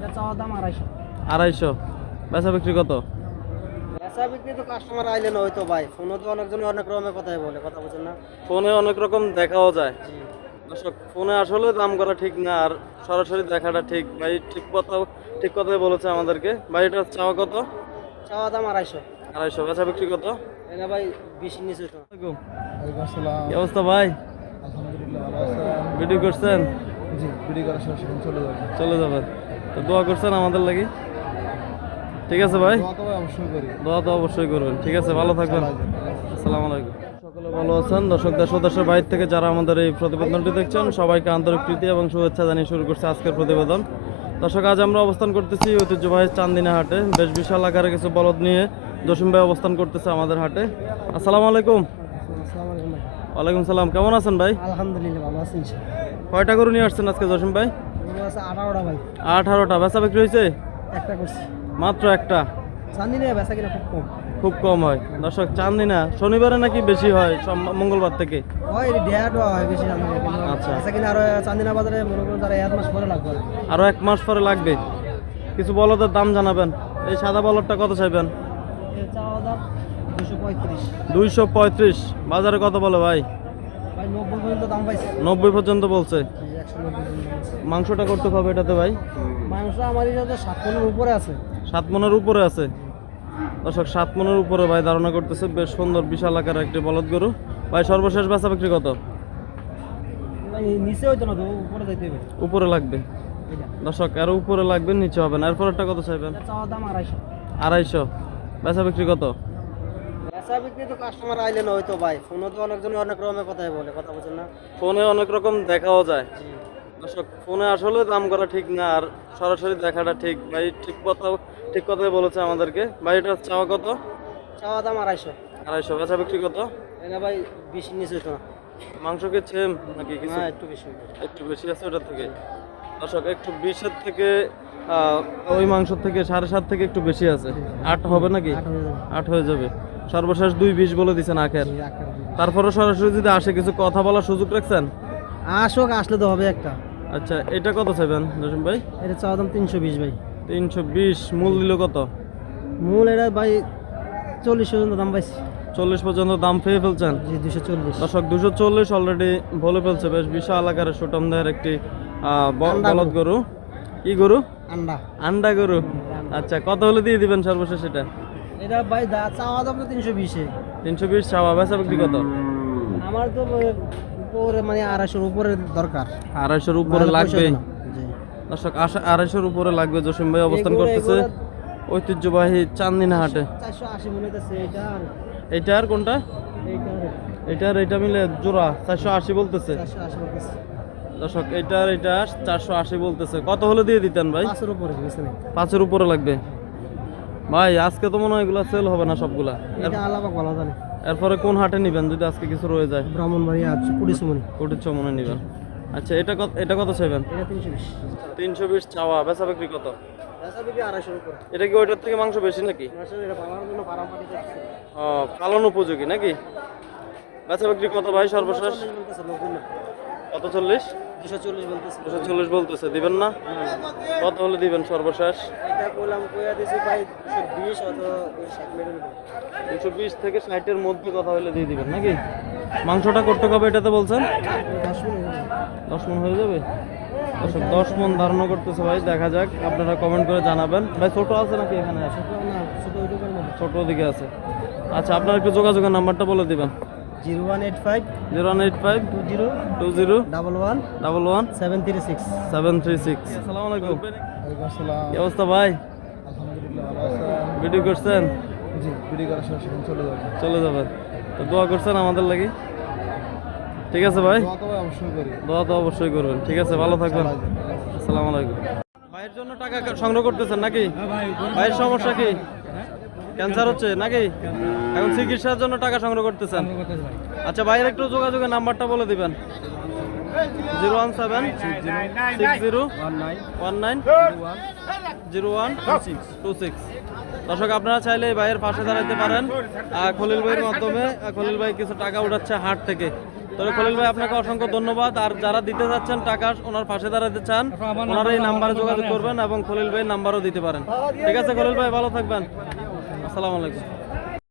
এটা চাওয়া দাম আড়াইশো। আড়াইশো। বেচা বিক্রি কত? বেচা বিক্রি তো কাস্টমার আইলে না হয়তো ভাই। ফোনে তো অনেকজন অনেক রকমের কথাই বলে কথা বলছেন না? ফোনে অনেক রকম দেখাও যায়। দর্শক ফোনে আসলে দাম করা ঠিক না আর সরাসরি দেখাটা ঠিক। ভাই ঠিক কথা ঠিক কথাই বলেছে আমাদেরকে। ভাই এটা চাওয়া কত? চাওয়া দাম আড়াইশো। আড়াইশো। বেচা বিক্রি কত? এটা ভাই বিশ নিচে তো আসসালামু। কি অবস্থা ভাই? ভিডিও করছেন? জি ভিডিও করার সময় সেখানে চলে যাবেন চলে যাবেন তো দোয়া করছেন আমাদের লাগি? ঠিক আছে ভাই? দোয়া অবশ্যই দোয়া তো অবশ্যই করবেন। ঠিক আছে ভালো থাকবেন। আসসালামু আলাইকুম। সকলে ভালো আছেন? দর্শক দেশ দেশের বাইরে থেকে যারা আমাদের এই প্রতিবেদনটি দেখছেন সবাইকে আন্তরিক প্রীতি এবং শুভেচ্ছা জানিয়ে শুরু করছে আজকের প্রতিবেদন। দর্শক আজ আমরা অবস্থান করতেছি ঐতিহ্যবাহী চান্দিনা হাটে। বেশ বিশাল আকারে কিছু বলদ নিয়ে জসিম ভাই অবস্থান করতেছে আমাদের হাটে। আসসালামু আলাইকুম। আসসালামু আলাইকুম ভাই। ওয়ালাইকুম সালাম। কেমন আছেন ভাই? আলহামদুলিল্লাহ ভালো আছি কয়টা করে নিয়ে আসছেন আজকে জসিম ভাই? আঠারোটা ভাই। আঠারোটা। বেচা বিক্রি হয়েছে? একটা করছি। মাত্র একটা? বেচা কিনা খুব কম। খুব কম হয়। দর্শক চান্দিনা শনিবারে নাকি বেশি হয় মঙ্গলবার থেকে? হয় হয় বেশি আচ্ছা। বেচা কিনা আরও চান্দিনা বাজারে মনে করুন তারা এক মাস পরে লাগবে। আরও এক মাস পরে লাগবে? কিছু বলদের দাম জানাবেন। এই সাদা বলদটা কত চাইবেন? দুইশো পঁয়ত্রিশ। বাজারে কত বলে ভাই? নব্বই পর্যন্ত বলছে। মাংসটা করতে হবে এটাতে ভাই? মাংস আমার সাত পনেরো উপরে আছে। সাত মনের উপরে আছে। দর্শক সাত মনের উপরে ভাই ধারণা করতেছে বেশ সুন্দর বিশাল আকারের একটি বলদ গরু। ভাই সর্বশেষ বেচা বিক্রি কত? ভাই নিচে হইতো না তো উপরে যাইতে হবে উপরে লাগবে। দর্শক আরও উপরে লাগবে নিচে হবে না। এরপরটা কত চাইবেন? আড়াইশো। আড়াইশো। বেচা বিক্রি কত? বেচা বিক্রি তো কাস্টমার আইলে না হয়তো ভাই। ফোনে তো অনেকজন অনেক রকমের কথাই বলে কথা বলছেন না? ফোনে অনেক রকম দেখাও যায়। দর্শক ফোনে আসলে দাম করা ঠিক না আর সরাসরি দেখাটা ঠিক। ভাই ঠিক কথা ঠিক কথাই বলেছে আমাদেরকে। ভাই এটা চাওয়া কত? চাওয়া দাম আড়াইশো। আড়াইশো। বেচা বিক্রি কত? এটা ভাই বিশ নিচে না। মাংস কি সেম নাকি কিছু? একটু বেশি একটু বেশি আছে ওটা থেকে। দর্শক একটু বিশের থেকে ওই মাংস থেকে সাড়ে সাত থেকে একটু বেশি আছে। আট হবে নাকি? আট হয়ে যাবে। সর্বশেষ দুই বিশ বলে দিচ্ছেন আখের। তারপরে সরাসরি যদি আসে কিছু কথা বলার সুযোগ রাখছেন? আসুক আসলে তো হবে একটা। আচ্ছা এটা কত চাইবেন জসিম ভাই? এটা চাওয়া দাম তিনশো বিশ ভাই। তিনশো বিশ মূল দিল কত? মূল এটা ভাই চল্লিশ পর্যন্ত দাম পাইছি। চল্লিশ পর্যন্ত দাম পেয়ে ফেলছেন? দুশো চল্লিশ। দর্শক দুশো চল্লিশ অলরেডি বলে ফেলছে বেশ বিশাল আকারের সুটমদের একটি বলদ গরু। কি গরু? আন্ডা। আন্ডা গরু। আচ্ছা কত হলে দিয়ে দিবেন সর্বশেষ এটা? এটা ভাই দা চাওয়া দাম তো তিনশো বিশে। তিনশো বিশ চাওয়া বেচা বিক্রি কত? আমার তো উপরে মানে আড়াইশোর উপরে দরকার। আড়াইশোর উপরে লাগবে পোষাবে না। জি। দর্শক আড়াইশোর উপরে লাগবে জসিম ভাই। অবস্থান করতেছে ঐতিহ্যবাহী চান্দিনা হাটে মনে এটা আর কোনটা? এটার এটা মিলে জোড়া চারশো আশি বলতেছে। দর্শক এইটার এটা চারশো আশি বলতেছে। কত হলে দিয়ে দিতেন ভাই? উপরে পাঁচের উপরে লাগবে। ভাই আজকে তো মনে হয় এগুলা সেল হবে না সবগুলা। এটা আলাদা ভালো জানে। এরপরে কোন হাটে নিবেন? যদি আজকে কিছু রয়ে যায়। ব্রাহ্মণবাড়ি আছে কুড়িশো মনে কোটির মনে নিবেন। আচ্ছা এটা কত এটা কত চাইবেন? এটা তিনশো বিশ। তিনশো বিশ চাওয়া। বেচা বিক্রি কত? বিক্রি উপরে। এটা কি ওইটার থেকে মাংস বেশি নাকি? আসলে এটা পালার জন্য ফার্ম ও পালন উপযোগী নাকি? বেচা বিক্রি কত ভাই সর্বশেষ? কত চল্লিশ? দুশো চল্লিশ বলতেছে দিবেন না? কত হলে দিবেন সর্বশেষ? এটা বললাম কইয়া দিছি ভাই দুশো বিশ থেকে ষাটের মধ্যে কথা হলে দিয়ে দিবেন নাকি? মাংসটা করতে কবে এটাতে বলছেন? দশ মন হয়ে যাবে? দর্শক দশ মন ধারণা করতেছে ভাই দেখা যাক আপনারা কমেন্ট করে জানাবেন। ভাই ছোট আছে নাকি এখানে? আছে ছোট দিকে আছে। আচ্ছা আপনার একটু যোগাযোগের নাম্বারটা বলে দিবেন। Zero one eight five zero one eight five two zero two zero double one double one seven three six. Seven three six. আসসালামু। আলাইকুম কি অবস্থা ভাই? ভিডিও করছেন? জি ভিডিও করার সময় চলে যাবেন চলে যাবেন। তো দোয়া করছেন আমাদের লাগি? ঠিক আছে ভাই? দোয়া অবশ্যই দোয়া তো অবশ্যই করবেন ঠিক আছে ভালো থাকবেন। আসসালামু আলাইকুম ভাইয়ের জন্য টাকা সংগ্রহ করতেছেন নাকি? ভাইয়ের সমস্যা কি? ক্যান্সার হচ্ছে নাকি? এখন চিকিৎসার জন্য টাকা সংগ্রহ করতেছেন। আচ্ছা ভাইয়ের একটু যোগাযোগের নাম্বারটা বলে দিবেন। Zero one seven six zero one nine zero one two six. দর্শক, আপনারা চাইলে এই ভাইয়ের পাশে দাঁড়াতে পারেন। খলিল ভাইয়ের মাধ্যমে খলিল ভাই কিছু টাকা উঠাচ্ছে হাট থেকে। তবে খলিল ভাই, আপনাকে অসংখ্য ধন্যবাদ। আর যারা দিতে যাচ্ছেন টাকা, ওনার পাশে দাঁড়াতে চান, ওনারা এই নাম্বারে যোগাযোগ করবেন এবং খলিল ভাইয়ের নাম্বারও দিতে পারেন। ঠিক আছে, খলিল ভাই, ভালো থাকবেন। আসসালামু আলাইকুম।